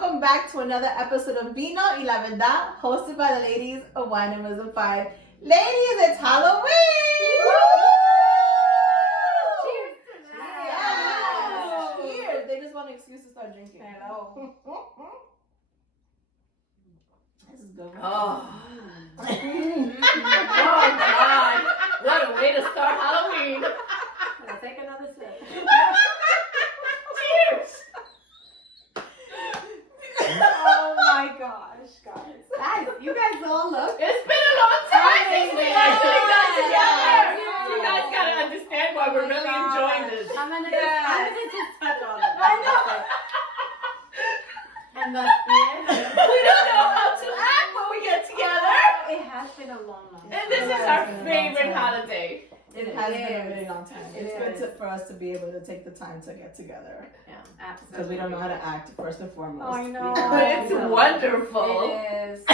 welcome back to another episode of Vino y la Verdad, hosted by the ladies of Wine and Wisdom 5. Ladies, it's Halloween! Cheers to that! Yes. Cheers! They just want an excuse to start drinking. Hello. This is good. Oh. Oh God! What a way to start Halloween! Let's take another sip. Cheers! Oh my gosh, guys. Guys, you guys all look. It's been a long time since we actually got together. Yeah. You guys gotta understand why we're really enjoying this. I'm gonna Yes. just touch on it. I know. And that's the end. We don't know how to act when we get together. It has been a long time. And this is our favorite holiday. It has been a really long time. It It's good is. for us to be able to take the time to get together. Yeah, Because absolutely. we don't know how to act, first and foremost. I know. But it's wonderful. It is.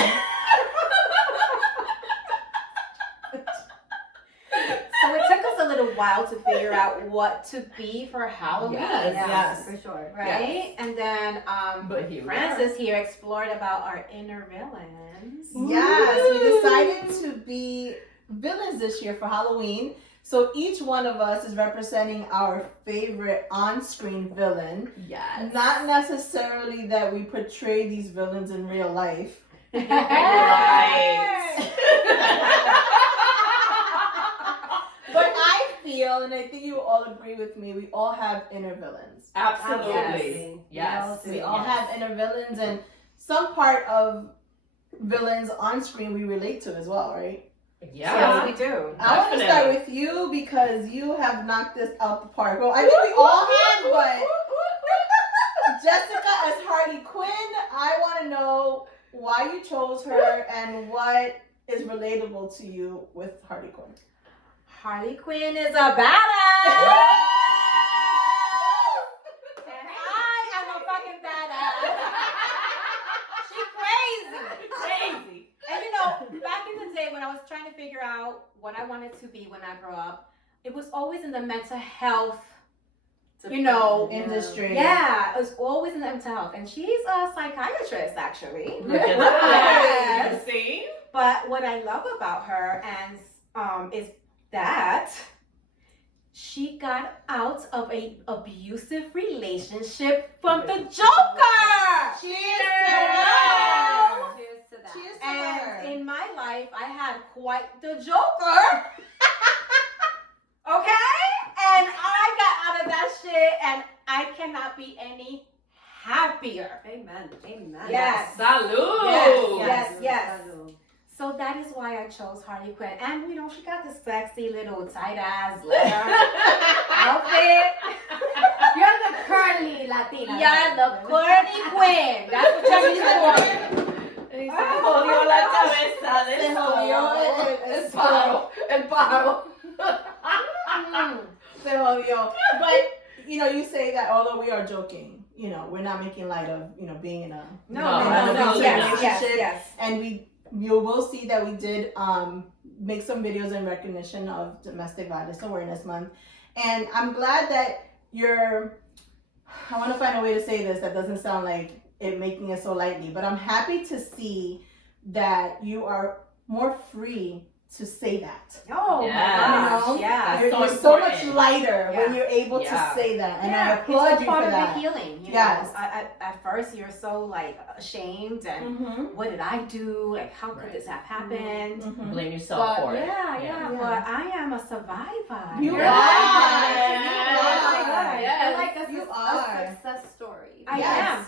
So it took us a little while to figure out what to be for Halloween. Yes. For sure. Right? And then But here we Francis here explored about our inner villains. Yes, we decided to be villains this year for Halloween. So each one of us is representing our favorite on-screen villain. Yes. Not necessarily that we portray these villains in real life. Right. But I feel, and I think you all agree with me, we all have inner villains. Absolutely. Yes. We all have inner villains, and some part of villains on screen we relate to as well, right? Yeah. Yes, we do. I want to start with you because you have knocked this out the park. Well, I think we all have, but Jessica as Harley Quinn, I want to know why you chose her and what is relatable to you with Harley Quinn. Harley Quinn is a badass! And I am a fucking badass. She's crazy. Crazy. And you know, back in the day when I was trying to figure out what I wanted to be when I grew up, it was always in the mental health, you know, Industry. yeah, it was always in the mental health. And she's a psychiatrist, actually. Look at that. Yes. You see? But what I love about her is that she got out of a abusive relationship from the Joker. Cheers to that. Cheers to that. Cheers to her. And in my life, I had quite the Joker. Okay? And I got out of that shit, and I cannot be any happier. Amen. Amen. Yes. Salud. Yes. So that is why I chose Harley Quinn. And you know, she got this sexy little tight ass leather outfit. You're the curly Latina. Yeah, the curly queen. That's what you're for. Se jodió la cabeza de Se jodió el pájaro. El pájaro. Se jodió. But, you know, you say that although we are joking, you know, we're not making light of, you know, being in a abusive relationship. Yes. And you will see that we did make some videos in recognition of Domestic Violence Awareness Month. And I'm glad that I want to find a way to say this that doesn't sound like it making it so lightly, but I'm happy to see that you are more free to say that. Oh Yes. my gosh. You know? Yeah. That's You're so so much important. lighter when Yeah. you're able Yeah. to say that. And Yeah, I applaud it's you a part for of that. the healing. You Yes. know? At first, you're so like ashamed and Mm-hmm. what did I do? Like, how could Right. this have happened? Mm-hmm. Blame yourself But for it. yeah, Yeah. but I am a survivor. You You're are. right. Yes. You're like You a are. success story. I Yes. am.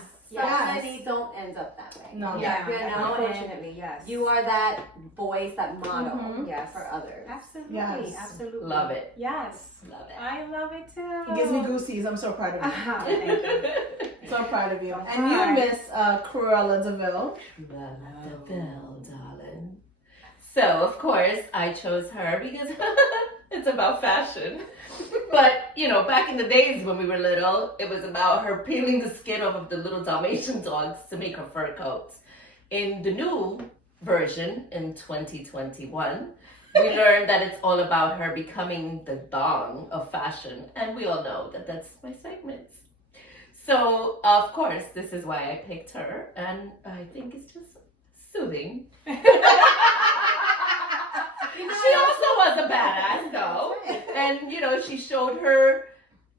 Many don't end up that way. No. Yeah, You know, and unfortunately, yes. you are that voice, that model Mhm. Yes. for others. Absolutely, Yes. absolutely. Love it. Yes. Love it. I love it too. It gives me goosies. I'm so proud of you. Thank you. So proud of you. So And you, proud. Miss Cruella DeVille. Cruella DeVille, darling. So, of course, I chose her because it's about fashion. But, you know, back in the days when we were little, it was about her peeling the skin off of the little Dalmatian dogs to make her fur coats. In the new version, in 2021, we learned that it's all about her becoming the dong of fashion. And we all know that that's my segment. So, of course, this is why I picked her, and I think it's just soothing. She also was a badass, though. And, you know, she showed her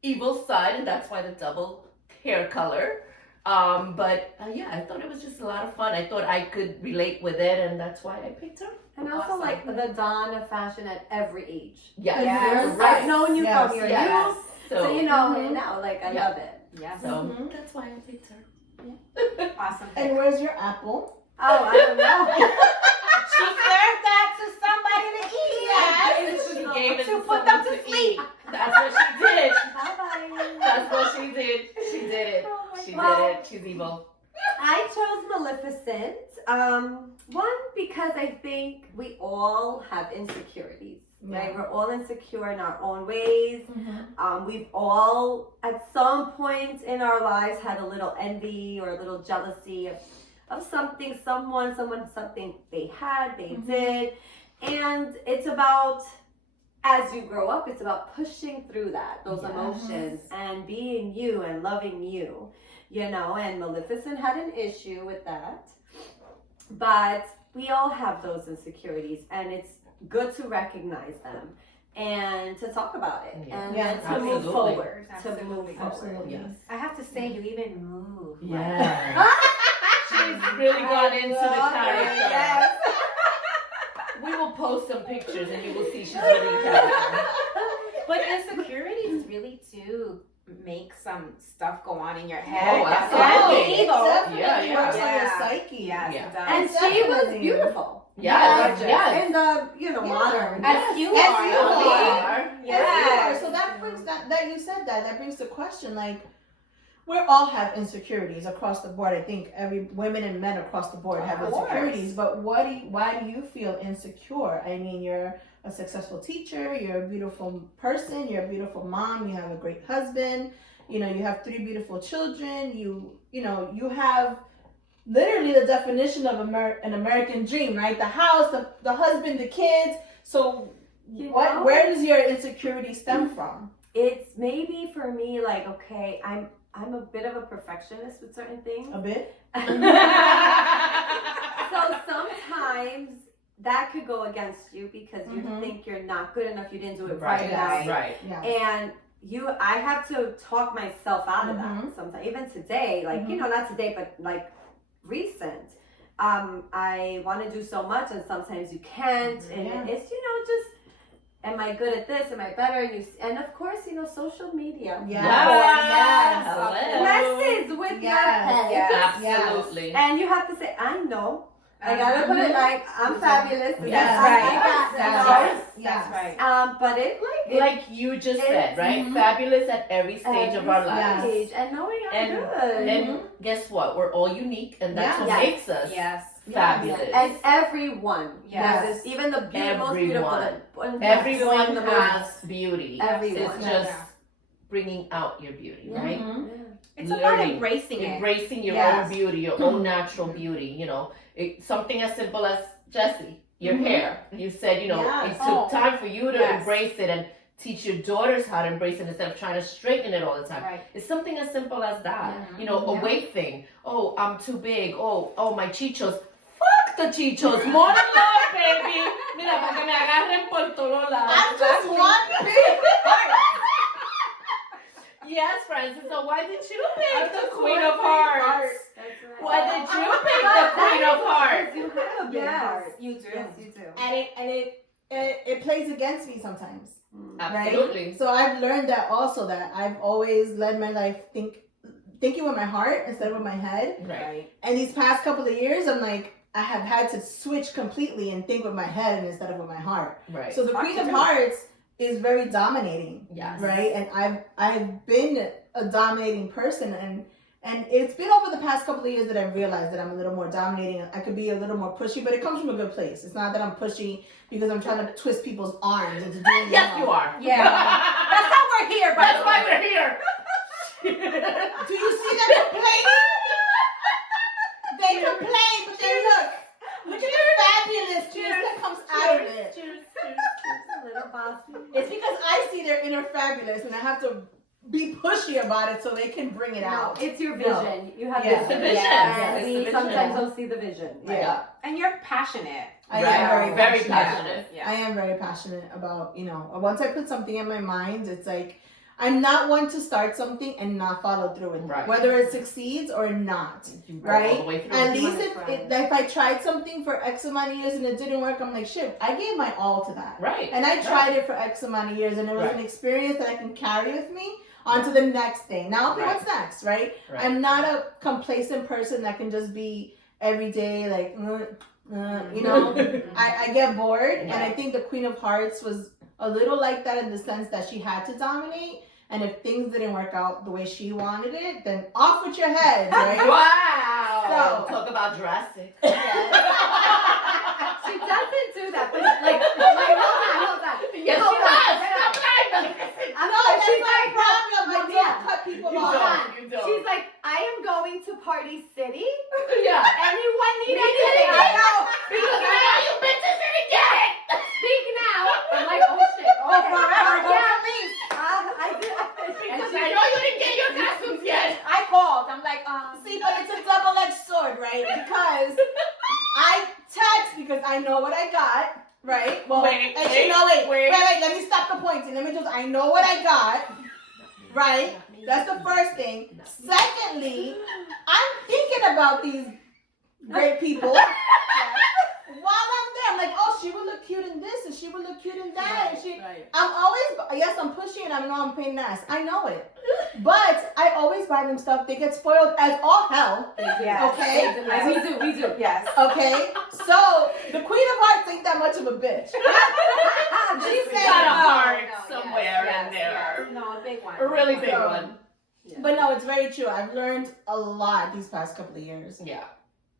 evil side, and that's why the double hair color. Yeah, I thought it was just a lot of fun. I thought I could relate with it, and that's why I picked her. And also Awesome. like the dawn of fashion at every age. Yes. Yes. I've known you Yes. from your Yes. youth, so you know Mhm. her now. Like I Yeah. love it. Yes. So Mhm. that's why I picked her. Awesome. And where's your apple? Oh, I don't know. She served that to somebody to eat. Yes. She gave it To put them to someone sleep. eat. That's what she did. Bye bye. That's what she did. She did it. She did it. She's evil. I chose Maleficent. One, because I think we all have insecurities, right? Yeah. We're all insecure in our own ways. Mhm. We've all, at some point in our lives, had a little envy or a little jealousy of something, someone, something they had, they Mhm. did. And it's about, as you grow up, it's about pushing through those Yes. emotions and being you and loving you, you know. And Maleficent had an issue with that. But we all have those insecurities, and it's good to recognize them and to talk about it Yeah. and Yeah, then to move absolutely. forward. Absolutely. To move forward. Absolutely. Yes. I have to say, you even move. Yeah. She's really gone into the character. Yes. We will post some pictures and you will see she's really in character. But insecurities really do make some stuff go on in your head. Oh, That's absolutely. not evil. Definitely Yeah, works on your yeah. psyche. Yes, Yeah. it does. And she was Definitely. beautiful. Yes, Yeah. yes. In the, you know, Yeah. modern. As you As are. you are. Yes. Yes. So that brings that you said that brings the question, like, we all have insecurities across the board. I think every women and men across the board have Of course. insecurities. But why do you feel insecure? I mean, you're a successful teacher, you're a beautiful person, you're a beautiful mom, you have a great husband, you know, you have 3 beautiful children, you know, you have literally the definition of an American dream, right? The house, the husband, the kids. So You know? where does your insecurity stem from? It's maybe for me like, okay, I'm a bit of a perfectionist with certain things. A bit? So sometimes that could go against you because you Mhm. think you're not good enough, you didn't do it Right, right. Yes. right. Yeah. And I have to talk myself out of Mhm. that sometimes. Even today, like, you know, not today, but like recent. I want to do so much and sometimes you can't. And Yeah. it's, you know, just, am I good at this? Am I better? And of course, you know, social media. Yes. Yes. Hello. Messes with your Yes. head. Yes. Absolutely. And you have to say, I know. I gotta put it like, I'm fabulous. Yes. Yes, Right. I got Yes. that. That's right. But it like, Like you just said, It's- right? Mhm. Fabulous at every stage of our every lives. stage, and knowing I'm And- good. And guess what? We're all unique, and that's what Yes. makes us Yes. fabulous. And everyone, Yes. yes, even the most beautiful, Everyone. the Everyone the has beauty. Everyone. It's just bringing out your beauty, right? Mhm. It's about Learning. embracing it. Embracing your Yes. own beauty, your own natural beauty. You know, something as simple as Jessie, your Mhm. hair. You said, you know, Yes. it took Oh. time for you to Yes. embrace it and teach your daughters how to embrace it instead of trying to straighten it all the time. Right. It's something as simple as that. Mhm. You know, a Yeah. weight thing. Oh, I'm too big. Oh, my chichos. Fuck the chichos. More than love, baby. Mira, para que me agarren por todos lados. I'm just one big Yes, Francis. So why did you pick I'm the just Queen one of big Hearts? heart. That's right. Why did you pick the Queen of Hearts? You have a big Yes, heart. you do. Yes, you do. And it plays against me sometimes. Absolutely. Right? So I've learned that also, that I've always led my life thinking with my heart instead of with my head. Right. And these past couple of years, I'm like, I have had to switch completely and think with my head instead of with my heart. Right. So the Hard Queen to of do. Hearts is very dominating, yes. right? And I've been a dominating person, and it's been over the past couple of years that I've realized that I'm a little more dominating. I could be a little more pushy, but it comes from a good place. It's not that I'm pushy because I'm trying to twist people's arms into doing Yes, you are. Yeah. That's how we're here, by That's the why way. we're here. Do you see them complaining? They complain, but they look at the fabulous juice that comes out of it. Cheers. A little bossy. It's because I see their inner fabulous, and I have to be pushy about it so they can bring it No, out. it's your vision. You have Yeah. It's the vision. Yeah. It's We the vision. sometimes don't see the vision. Yeah. And you're passionate. I Right. am Very passionate. passionate. Yeah. I am very passionate about, once I put something in my mind, it's like, I'm not one to start something and not follow through with it. Right. Whether it succeeds or not. You go all Right? the way through. At You least wanna if I tried something for X amount of years and it didn't work, I'm like, shit, I gave my all to that. Right. And I tried it for X amount of years and it was an experience that I can carry with me onto the next thing. Now, okay, Right. what's next, right? Right. I'm not a complacent person that can just be every day like, I get bored. And I think the Queen of Hearts was a little like that in the sense that she had to dominate. And if things didn't work out the way she wanted it, then off with your head, right? Wow. So- Talk about drastic. She doesn't do that, but like hold on. Yes, Hold she on. does. Stop lying. I'm No, sorry, that's she's my like, problem. I Maria, don't cut people You off. don't. You don't. she's like, I am going to Party City. Yeah. Anyone need Need anything? anything? I know. Because I know you bitches didn't get it. Speak now. I'm like, oh shit. Oh, forever. Go Yeah. police. I did. Because I know you didn't get your costumes yet. I called. I'm like, See, but it's a double-edged sword, right? Because I text because I know what I got, right? Well, Wait, actually, wait. Let me stop the pointing. Let me just, I know what I got, right? That's the first thing. Secondly, I'm thinking about these great people. While I'm there, I'm like, oh, she would look cute in this, and she would look cute in that, and she. I'm always, yes, I'm pushy, and I know I'm a pain in the ass. I know it, but I always buy them stuff. They get spoiled as all hell. yes. Okay. We do. Yes. Okay, so the Queen of Hearts ain't that much of a bitch. She said- got a No, heart no, somewhere yes, in there. yes. No, a big one. A really big So- one. But no, it's very true. I've learned a lot these past couple of years. Yeah.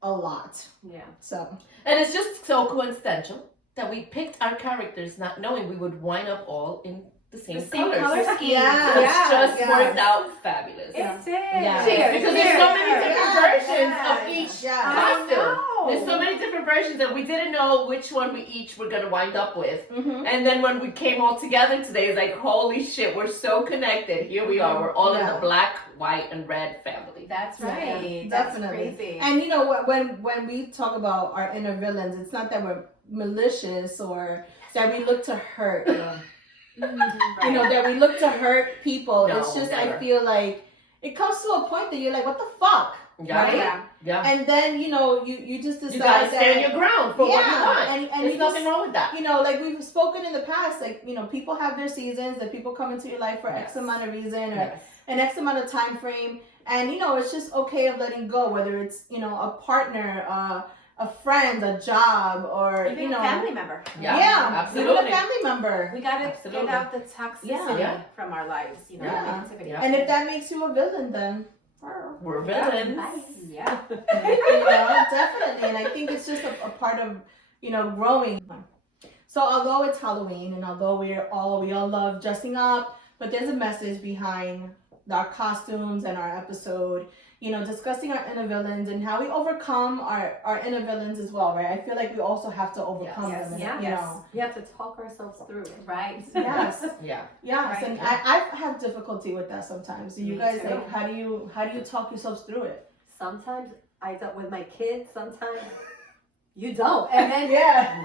A lot. Yeah. So And it's just so coincidental that we picked our characters not knowing we would wind up all in the same colors. color scheme. Yeah. It's just Yeah. worked out fabulous. It did. Yeah. Cheers. Because there's so many Cheers. different Yes, versions yes. of each Yeah. costume. know. There's so many different versions that we didn't know which one we each were gonna wind up with. mm-hmm. And then when we came all together today, it's like, holy shit, we're so connected. Here we are. We're all in Yeah. the black, white, and red family. That's Yeah, right. That's definitely. crazy. And you know what? When we talk about our inner villains, it's not that we're malicious or that we look to hurt. You know, that we look to hurt people. No, it's just never. I feel like it comes to a point that you're like, what the fuck? Yeah. Right? Yeah. Yeah. And then you just decide You gotta that stand your ground for what you Yeah, want. and There's you nothing just- wrong with that. you know, like we've spoken in the past, like, you know, people have their seasons, that people come into your life for X Yes. amount of reason or Yes. an X amount of time frame. And, you know, it's just okay of letting go, whether it's, you know, a partner, a friend, a job, or, Even you know. a family member. Yeah, even absolutely. a family member. We gotta Absolutely. get out the toxicity Yeah. from our lives. You know, Yeah. negativity. Yeah. And if that makes you a villain, then, We're villains. Yeah. you know, definitely. And I think it's just a part of, you know, growing. So although it's Halloween and although we all love dressing up, but there's a message behind our costumes and our episode, you know, discussing our inner villains and how we overcome our inner villains as well, right? I feel like we also have to overcome Yes, them, yes, you yes. know. We have to talk ourselves through it. Right. Yes. Yeah. Yes, Right. and I have difficulty with that sometimes. Do you Me guys too. like how do you talk yourselves through it? Sometimes I don't with my kids. Sometimes you don't, and then Yeah.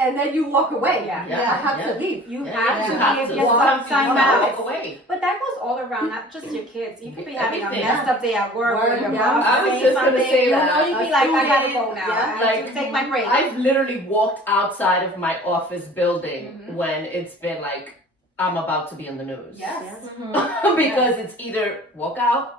and then you walk away. Yeah. Yeah. I have Yeah. to leave. You Yeah, have you to have leave. to. Your Sometimes time you have to out. walk away. But that goes all around, not just your kids. You could be having a Everything. messed up day at work or your Yeah. mom's I was saying just gonna something. say You that. know, you'd be A like, I gotta student, go now. yeah, I have like, to take my break. I've literally walked outside of my office building Mhm. when it's been like, I'm about to be in the news. Yes. Because it's either walk out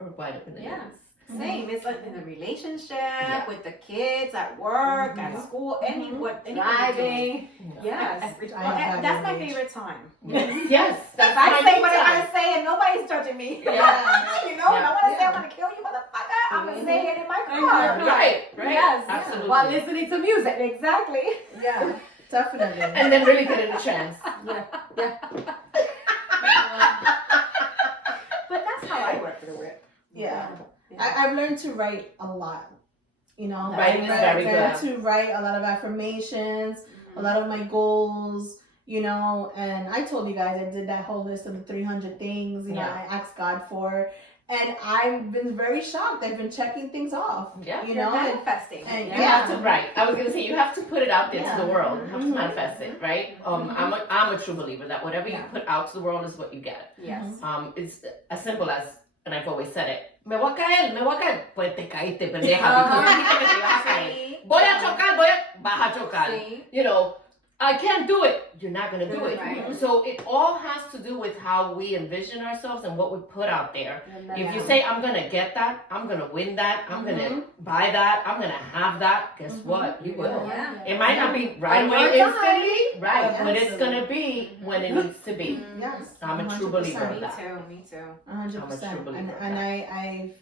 or wind up in the Yeah. news. Same. It's like in a relationship, Yeah. with the kids, at work, at school, any what driving. Yes. I Well, have that's my that age. favorite time. Yes. That's If I my say what I time. gotta say and nobody's judging me. Yeah. You know, Yeah. I wanna say Yeah. I'm gonna kill you, motherfucker. I'm gonna say it in my In your car. car. Right, right. Yes. Absolutely. While listening to music. Exactly. Yeah, definitely. And then really get in a trance. But that's how I work through it. Yeah. I've learned to write a lot. You know, Writing is very I've learned good. to write a lot of affirmations, a lot of my goals, you know, and I told you guys I did that whole list of the 300 things, you know, Yeah. I asked God for, and I've been very shocked. I've been checking things off, Yeah. you You're know, manifesting. and You have to, right. I was going to say, you have to put it out there to Yeah. the world. You have to Mhm. manifest it, right? I'm a true believer that whatever you Yeah. put out to the world is what you get. Yes. It's as simple as, and I've always said it, me voy a caer. Pues te caíste, pendeja. Because you dijiste que te ibas a caer. Voy a chocar, vas a chocar. See? You know, I can't do it. You're not going to do it. Right. So it all has to do with how we envision ourselves and what we put out there. If you Yeah. say, I'm going to get that, I'm going to win that, I'm going to buy that, I'm going to have that, guess what? You will. Yeah. It might not be right On away your instantly, right, Yes. but it's going to be when it needs to be. yes, I'm a true believer of Me that. too. Me too. 100%. believer And, of and that. I've,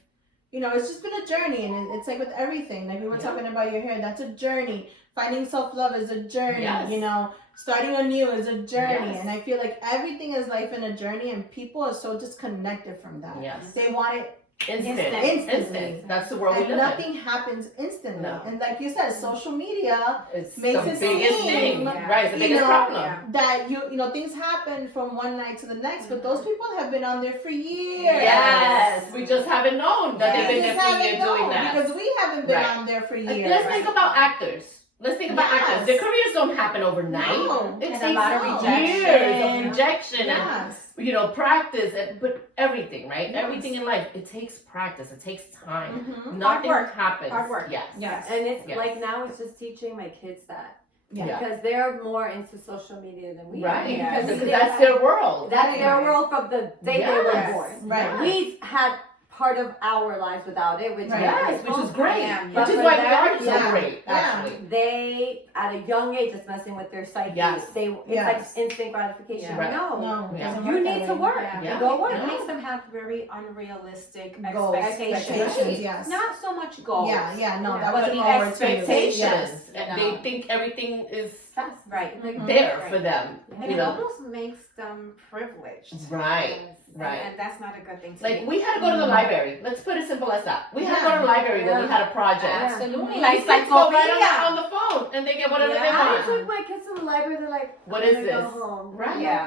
you know, it's just been a journey, and it's like with everything. Like we were Yeah. talking about your hair, that's a journey. Finding self-love is a journey. Yes. You know, starting anew is a journey. Yes. And I feel like everything is life in a journey, and people are so disconnected from that. Yes. They want it Instant. Instantly. That's the world we and live in. nothing happens instantly. No. And like you said, social media It's makes the it biggest seem, thing. yeah. Right, it's the you biggest know, problem. Yeah. that you know things happen from one night to the next, but those people have been on there for years. Yes, we just haven't known that they've We been just there for haven't years doing known, that. because we haven't been Right. on there for Like, years. let's think about actors. Let's think about Yes. actors. Their careers don't happen overnight. No. It And takes a lot of years rejection. of rejection and Yes. practice, but everything, right? Yes. Everything in life, it takes practice. It takes time. Mhm. Nothing work. happens. Hard work. Yes. Yes. And it's Yes. like now it's just teaching my kids that. Yeah. Because they're more into social media than we are. Right. Yes. Because that's their world. That's their Right. world from the day they were Yes. born. Right. We had part of our lives without it, which Right. Yes, which is great. Yeah. Which But is for why we them, are so yeah. great, Yeah. actually. they at a young age is messing with their psyche. Yes. They it's Yes. like instant gratification. Yeah. Right. No. No, it Yeah. doesn't You work need that to way. work. Yeah. Yeah. Go work. It makes them have very unrealistic Goals, expectations. expectations, yes. Not so much goals. Yeah, no, Yeah. that But wasn't the all word to you. Expectations. Yes. And No. they think everything is Right. Mhm. there Right. for them. And You it know. almost makes them privileged. Right. Right. And that's not a good thing to Like be. we had to go to the library. Let's put it simple as that. We had to go to the library when we had a project. Absolutely. We Like just go right encyclopedia. on the phone and they get whatever Yeah. they I want. took my kids to the library. They're like, What I'm is gonna this? Go home. Right. Yeah.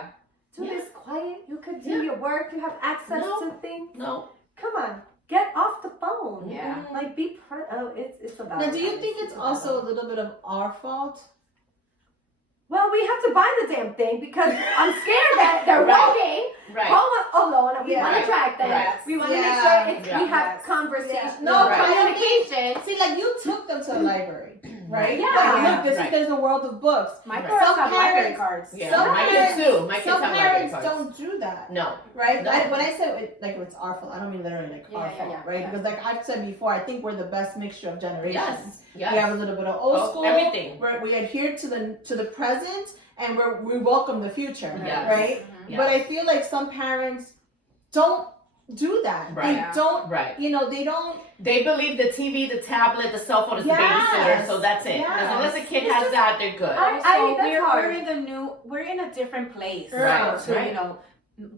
Do Yeah. this quiet. You could do Yeah. your work. You have access No. to things. No. Come on, get off the phone. Yeah. Like be it's about. Now, do you think it's about also a us. little bit of our fault? Well, we have to buy the damn thing because I'm scared that they're Right. walking Right. home alone and we Yeah. want to track them. Right. We want to Yeah. make sure it's, Yeah. we have Yes. conversation. Yeah. No Right. communication. See, like you took them to the library, right? Yeah. Like, look, this Right. is there's a world of books. My Right. girls Some have library parents- cards. Yeah. Some My kids parents- too. My kids Some have library parents cards. don't do that, No. right? No. When I say it, like it's our fault, I don't mean literally like Yeah, our yeah, fault, yeah, right? yeah. Because like I've said before, I think we're the best mixture of generations. Yes. Yes. We have a little bit of old Oh, school. everything. We adhere to the present, and we welcome the future, Yes. right? Mhm. Yes. But I feel like some parents don't do that. Right. They Yeah. don't. Right. You know, they don't. They believe the TV, the tablet, the cell phone is Yes. the babysitter, so that's it. Yes. As long as the kid It's has just- that, they're good. I- Also, that's hard. we're in a different place. Right, So, right. you know,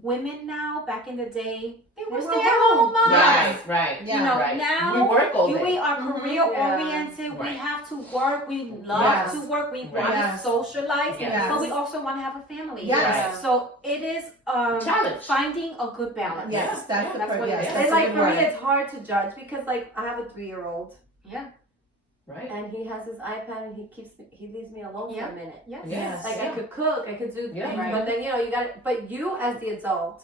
women now, back in the day, they were were stay-at-home moms. Right. Right. Yeah. You know, Right. now we work all we day. are Mhm. career oriented. Right. We have to work. We love Yes. to work. We Right. want to Yes. socialize, Yes. but we also want to have a family. Yes. So it is Challenge. finding a good balance. Yes, Yeah. that's Yeah, the that's part. what it Yes, is. that's And a like good for me, word. it's hard to judge because like I have a 3-year-old Right. and he has his iPad and he leaves me alone Yeah. for a minute. Yes. Yes. Like I could cook, I could do Yeah. things, Right. but then you got. But you as the adult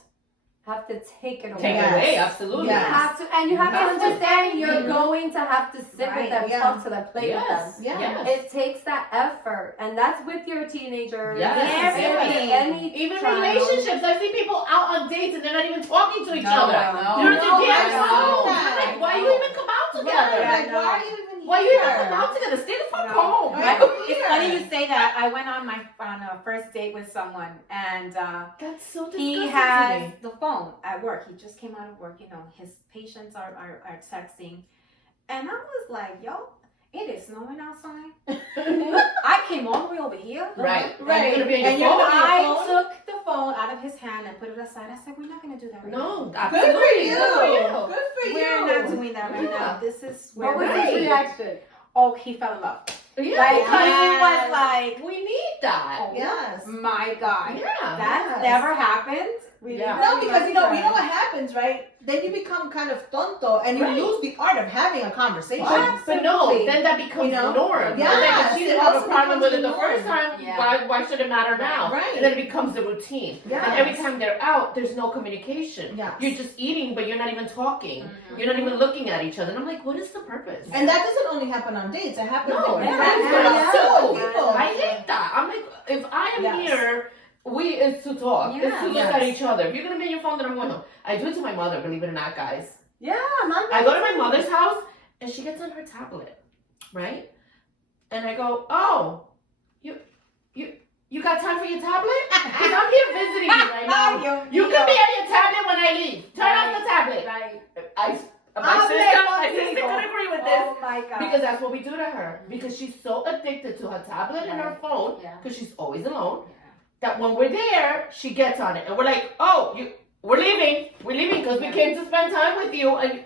have to take it away. Take Yes. it away, absolutely. You Yes. have to, and you have to have to. understand you're Mhm. going to have to sit Right. with them, Yeah. talk to them, play with them. Yes. Yeah. Yes. It takes that effort, and that's with your teenagers. Yes. Everything. Any Even child. relationships. I see people out on dates and they're not even talking to each No, other. no, You're no, together. I know You're that. like, why you even come out together? Yeah, like, no. why are you even here? Why you even come out together? Stay the fuck No. home. Right. Like, It's funny you say that. I went on a first date with someone, and That's so disgusting he to has me. the phone at work. He just came out of work. You know, his patients are texting, and I was like, "Yo, it is snowing outside. I came all the way over here. Right. Right. And you're gonna be on And your you're phone. not- I phone? took the phone out of his hand and put it aside. I said, "We're not gonna do that right now. No, Good absolutely. for you. Good for you. Good for you. We're not doing that right Yeah. now. This is where What was we're his Right. reaction? Oh, he fell in love. Yeah, Like, because it was like, we need that. Yes. my God. Yeah. That's Yes. never happened. We Yeah. leave No, that because you know behind. what happens, right? Then you become kind of tonto and you Right. lose the art of having a conversation. But no, Absolutely. then that becomes You know? the norm. Yes, Like, if she it didn't have a also problem with it becomes the the first norm. time, Yeah. why should it matter now? Right. And then it becomes the routine. Yes. And every time they're out, there's no communication. Yes. You're just eating, but you're not even talking. Mhm. You're not even looking at each other. And I'm like, what is the purpose? And that doesn't only happen on dates. It happens No, with yeah, friends yeah, with yeah. people. I hate that. I'm like, if I am Yes. here, it's to talk. It's to look Yes. at each other. If you're gonna be on your phone, then I'm going home. I do it to my mother, believe it or not, guys. Yeah, Mom. I go to my mother's house and she gets on her tablet, right? And I go, oh, you got time for your tablet? Because I'm here visiting you right now. You can be on your tablet when I leave. Turn off the tablet. Right. My sister could agree with this. Oh my God. Because that's what we do to her. Because she's so addicted to her tablet and her Right. phone, Yeah. because she's always alone, that when we're there, she gets on it. And we're like, oh, we're leaving. We're leaving because we Yeah. came to spend time with you. And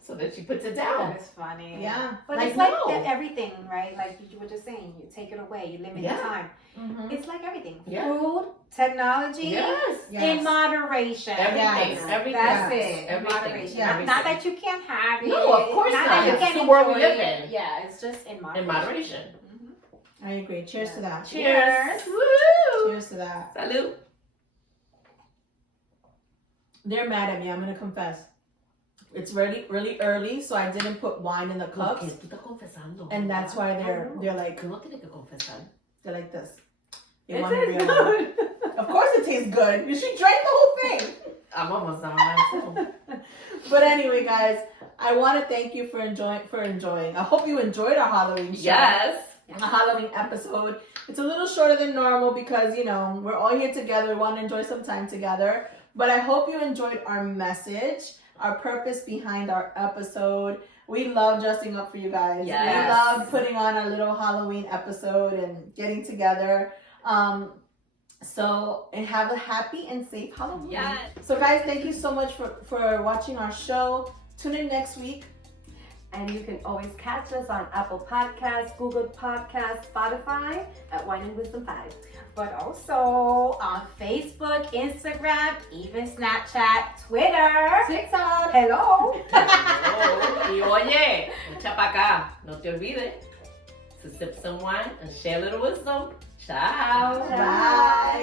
so then she puts it down. That is funny. Yeah. But Like, it's like no. everything, right? Like you were just saying, you take it away, you limit Yeah. the time. Mhm. It's like everything. Yeah. Food, technology, Yes. Yes. in moderation. Everything. Yes. Everything. That's Yes. it. In Everything. moderation. Yeah. Not that you can't have it. No, of course Not not. that you It's can't the world we enjoy live it. in. Yeah, it's just in moderation. In moderation. Mhm. I agree. Cheers to that. Cheers. Woo! Cheers to that. Salud. They're mad at me. I'm gonna confess. It's really, really early, so I didn't put wine in the cups, Tú estás confesando. and that's why they're like Tú no tienes que confesar. they're like this. They It want to tastes realize. good. Of course, it tastes good. She drank the whole thing. I'm almost done myself. But anyway, guys, I want to thank you for enjoying. I hope you enjoyed our Halloween show. Yes. A Halloween episode. It's a little shorter than normal because, you know, we're all here together. We want to enjoy some time together. But I hope you enjoyed our message, our purpose behind our episode. We love dressing up for you guys. Yes. We love putting on our little Halloween episode and getting together. And have a happy and safe Halloween. Yes. So guys, thank you so much for watching our show. Tune in next week. And you can always catch us on Apple Podcasts, Google Podcasts, Spotify at Wine and Wisdom 5. But also on Facebook, Instagram, even Snapchat, Twitter, TikTok. Hello. Oh, y oye, echa pa' acá. No te olvides to sip some wine and share a little wisdom. Ciao. Bye.